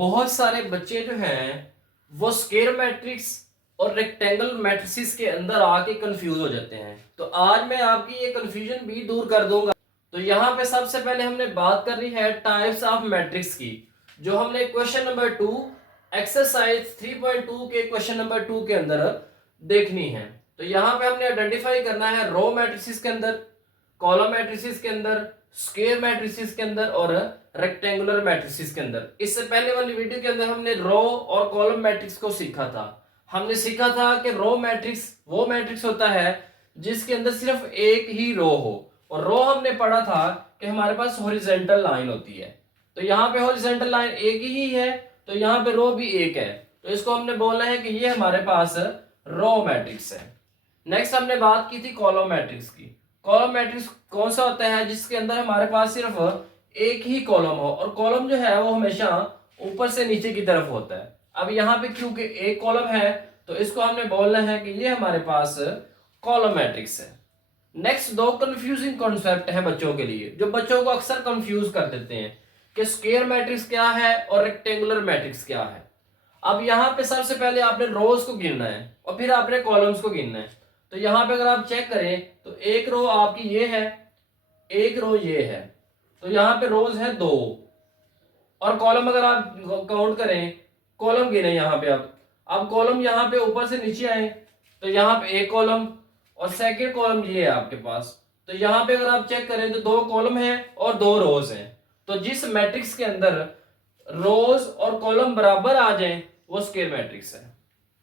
बहुत सारे बच्चे जो हैं वो स्क्वायर मैट्रिक्स और रेक्टेंगल मैट्रिसेस के अंदर आके कंफ्यूज हो जाते हैं। तो आज मैं आपकी ये कंफ्यूजन भी दूर कर दूंगा। तो यहाँ पे सबसे पहले हमने बात करनी है टाइप्स ऑफ मैट्रिक्स की, जो हमने क्वेश्चन नंबर 2 एक्सरसाइज 3.2 के क्वेश्चन नंबर 2 के अंदर देखनी है। तो यहाँ पे हमने आइडेंटिफाई करना है रो मैट्रिसेस के अंदर, कॉलम मैट्रिसेस के अंदर, स्क्वायर मैट्रिसेस के अंदर और रेक्टेंगुलर मैट्रिसेस के अंदर। इससे पहले वाली वीडियो के अंदर हमने रो और कॉलम मैट्रिक्स को सीखा था। हमने सीखा था कि रो मैट्रिक्स वो मैट्रिक्स होता है जिसके अंदर सिर्फ एक ही रो हो, और रो हमने पढ़ा था कि हमारे पास हॉरिजॉन्टल लाइन होती है। तो यहाँ पे हॉरिजॉन्टल लाइन एक ही है, तो यहाँ पे रो भी एक है, तो इसको हमने बोलना है कि ये हमारे पास रो मैट्रिक्स है। नेक्स्ट हमने बात की थी कॉलम मैट्रिक्स की। कॉलम मैट्रिक्स कौन सा होता है जिसके अंदर हमारे पास सिर्फ एक ही कॉलम हो, और कॉलम जो है वो हमेशा ऊपर से नीचे की तरफ होता है। अब यहाँ पे क्योंकि एक कॉलम है तो इसको हमने बोलना है कि ये हमारे पास कॉलम मैट्रिक्स है। नेक्स्ट दो कंफ्यूजिंग कॉन्सेप्ट है बच्चों के लिए, जो बच्चों को अक्सर कंफ्यूज कर देते हैं कि स्क्वायर मैट्रिक्स क्या है और रेक्टेंगुलर मैट्रिक्स क्या है। अब यहाँ पे सबसे पहले आपने रोज को गिनना है और फिर आपने कॉलम्स को गिनना है। तो यहाँ पे अगर आप चेक करें तो एक रो आपकी ये है, एक रो ये है, तो यहाँ पे रोज है 2, और कॉलम अगर आप काउंट करें, कॉलम गिने यहाँ पे अब कॉलम यहाँ पे ऊपर से नीचे आए तो यहाँ पे एक कॉलम और सेकंड कॉलम ये है आपके पास। तो यहाँ पे अगर आप चेक करें तो 2 कॉलम है और 2 रोज हैं। तो जिस मैट्रिक्स के अंदर रोज और कॉलम बराबर आ जाए वो स्क्वायर मैट्रिक्स है।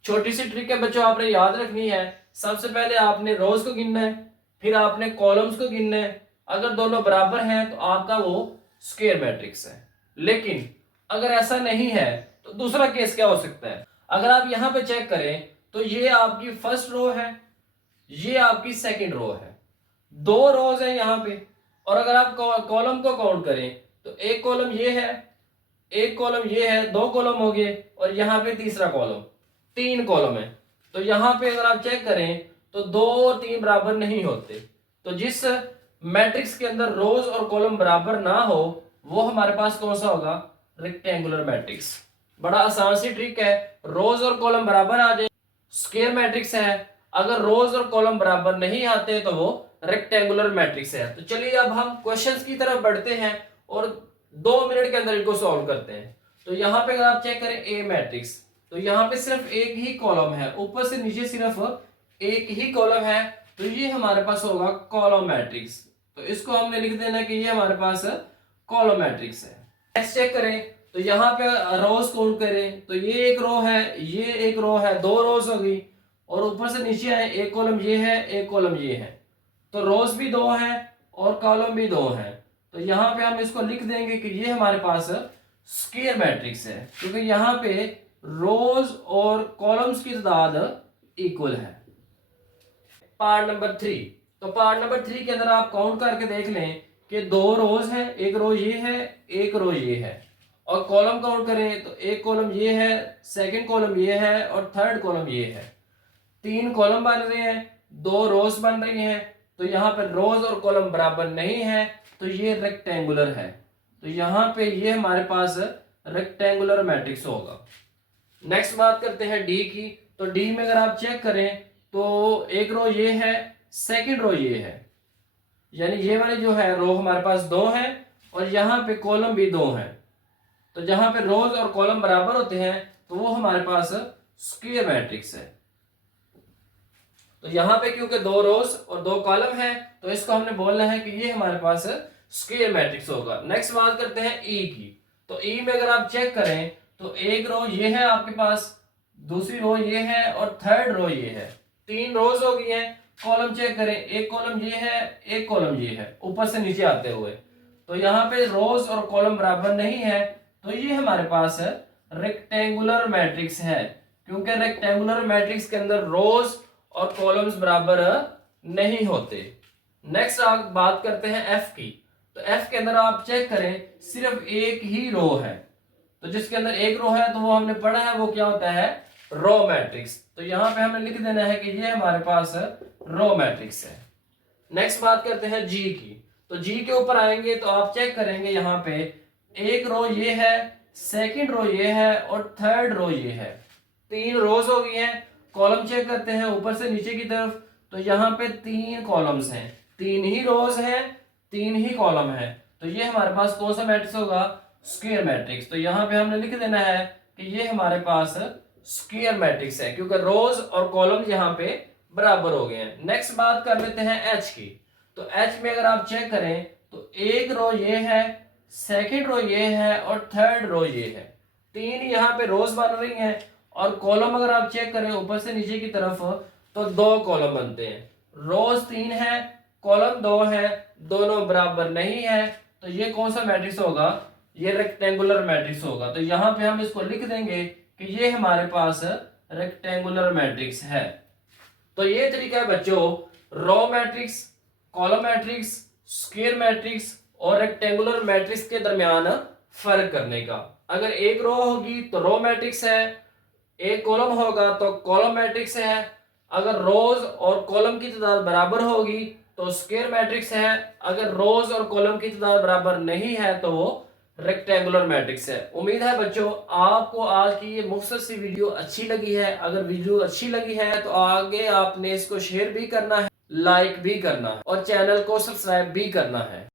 छोटी सी ट्रिक है बच्चों, आपने याद रखनी है। सबसे पहले आपने रोज को गिनना है, फिर आपने कॉलम्स को गिनना है। अगर दोनों बराबर हैं तो आपका वो स्क्वायर मैट्रिक्स है। लेकिन अगर ऐसा नहीं है तो दूसरा केस क्या हो सकता है। अगर आप यहां पे चेक करें तो ये आपकी फर्स्ट रो है, ये आपकी सेकंड रो है, 2 रोज है यहाँ पे। और अगर आप कॉलम को काउंट करें तो एक कॉलम ये है, एक कॉलम ये है, 2 कॉलम हो गए, और यहाँ पे तीसरा कॉलम, 3 कॉलम है। तो यहाँ पे अगर आप चेक करें तो 2 और 3 बराबर नहीं होते। तो जिस मैट्रिक्स के अंदर रोज और कॉलम बराबर ना हो वो हमारे पास कौन सा होगा, रेक्टेंगुलर मैट्रिक्स। बड़ा आसान सी ट्रिक है, रोज और कॉलम बराबर आ जाए स्क्वायर मैट्रिक्स है, अगर रोज और कॉलम बराबर नहीं आते तो वो रेक्टेंगुलर मैट्रिक्स है। तो चलिए अब हम क्वेश्चंस की तरफ बढ़ते हैं और 2 मिनट के अंदर इनको सॉल्व करते हैं। तो यहाँ पे अगर आप चेक करें ए मैट्रिक्स, तो यहाँ पे सिर्फ एक ही कॉलम है, ऊपर से नीचे सिर्फ एक ही कॉलम है, तो ये हमारे पास होगा कॉलम मैट्रिक्स। तो इसको हमने लिख देना कि ये हमारे पास कॉलम मैट्रिक्स है। नेक्स्ट चेक करें तो यहाँ पे रोज काउंट करें तो ये एक रो है, ये एक रो है, 2 रोज हो गई, और ऊपर से नीचे आए एक कॉलम ये है, एक कॉलम ये है, तो रोज भी 2 है और कॉलम भी 2 है। तो यहाँ पे हम इसको लिख देंगे कि ये हमारे पास स्क्वायर मैट्रिक्स है, क्योंकि यहाँ पे रोज और कॉलम्स की तादाद इक्वल है। पार्ट नंबर 3, तो पार्ट नंबर 3 के अंदर आप काउंट करके देख लें कि 2 रोज है, एक रो ये है, एक रो ये है, और कॉलम काउंट करें तो एक कॉलम ये है, सेकंड कॉलम ये है और थर्ड कॉलम ये है। 3 कॉलम बन रहे हैं, 2 रोज बन रही हैं, तो यहाँ पे रोज और कॉलम बराबर नहीं है, तो ये रेक्टेंगुलर है। तो यहाँ पे ये हमारे पास रेक्टेंगुलर मैट्रिक्स होगा। नेक्स्ट बात करते हैं डी की। तो डी में अगर आप चेक करें तो एक रो ये है, सेकंड रो ये है, यानी ये वाली जो है रो हमारे पास 2 है और यहाँ पे कॉलम भी 2 है। तो जहां पे रोज और कॉलम बराबर होते हैं तो वो हमारे पास स्क्वायर मैट्रिक्स है। तो यहाँ पे क्योंकि 2 रोज और 2 कॉलम है तो इसको हमने बोलना है कि ये हमारे पास स्क्वायर मैट्रिक्स होगा। नेक्स्ट बात करते हैं ई की। तो ई में अगर आप चेक करें तो एक रो ये है आपके पास, दूसरी रो ये है और थर्ड रो ये है, 3 रोज हो गई हैं। कॉलम चेक करें, एक कॉलम ये है, एक कॉलम ये है, ऊपर से नीचे आते हुए। तो यहाँ पे रोज और कॉलम बराबर नहीं है, तो ये हमारे पास रेक्टेंगुलर मैट्रिक्स है, क्योंकि रेक्टेंगुलर मैट्रिक्स के अंदर रोज और कॉलम्स बराबर नहीं होते। नेक्स्ट आप बात करते हैं एफ की। तो एफ के अंदर आप चेक करें सिर्फ एक ही रो है, तो जिसके अंदर एक रो है तो वो हमने पढ़ा है वो क्या होता है, रो मैट्रिक्स। तो यहाँ पे हमें लिख देना है कि ये हमारे पास रो मैट्रिक्स है। नेक्स्ट बात करते हैं जी की। तो जी के ऊपर आएंगे तो आप चेक करेंगे यहाँ पे एक रो ये है, सेकंड रो ये है और थर्ड रो ये है। 3 रोज हो गई हैं। कॉलम चेक करते हैं ऊपर से नीचे की तरफ, तो यहाँ पे 3 कॉलम्स हैं, 3 ही रोज हैं, 3 ही कॉलम है। तो ये हमारे पास कौन सा मैट्रिक्स होगा? Square matrix. तो यहाँ पे हमने लिख देना है कि ये हमारे पास स्क्वायर मैट्रिक्स है, क्योंकि रोज और कॉलम यहाँ पे बराबर हो गए हैं। नेक्स्ट बात कर लेते हैं एच की। तो एच में अगर आप चेक करें तो एक रो ये है, सेकंड रो ये है और थर्ड रो ये है। 3 यहाँ पे रोज बन रही हैं और कॉलम अगर आप चेक करें ऊपर से नीचे की तरफ तो 2 कॉलम बनते हैं। रोज 3 है, कॉलम 2 है, दोनों बराबर नहीं है। तो ये कौन सा मैट्रिक्स होगा? ये रेक्टेंगुलर मैट्रिक्स होगा। तो यहाँ पे हम इसको लिख देंगे कि ये हमारे पास रेक्टेंगुलर मैट्रिक्स है। तो ये तरीका है बच्चों row matrix, column matrix, square matrix और रेक्टेंगुलर मैट्रिक्स के दरमियान फर्क करने का। अगर एक रो होगी तो रो मैट्रिक्स है, एक कॉलम होगा तो कॉलम मैट्रिक्स है। अगर रोज और कॉलम की तादाद बराबर होगी तो स्क्वायर मैट्रिक्स है। अगर रोज और कॉलम की तादाद बराबर नहीं है तो वो रेक्टेंगुलर मैट्रिक्स है। उम्मीद है बच्चों आपको आज की ये मुख्तसर सी वीडियो अच्छी लगी है। अगर वीडियो अच्छी लगी है तो आगे आपने इसको शेयर भी करना है, लाइक भी करना है और चैनल को सब्सक्राइब भी करना है।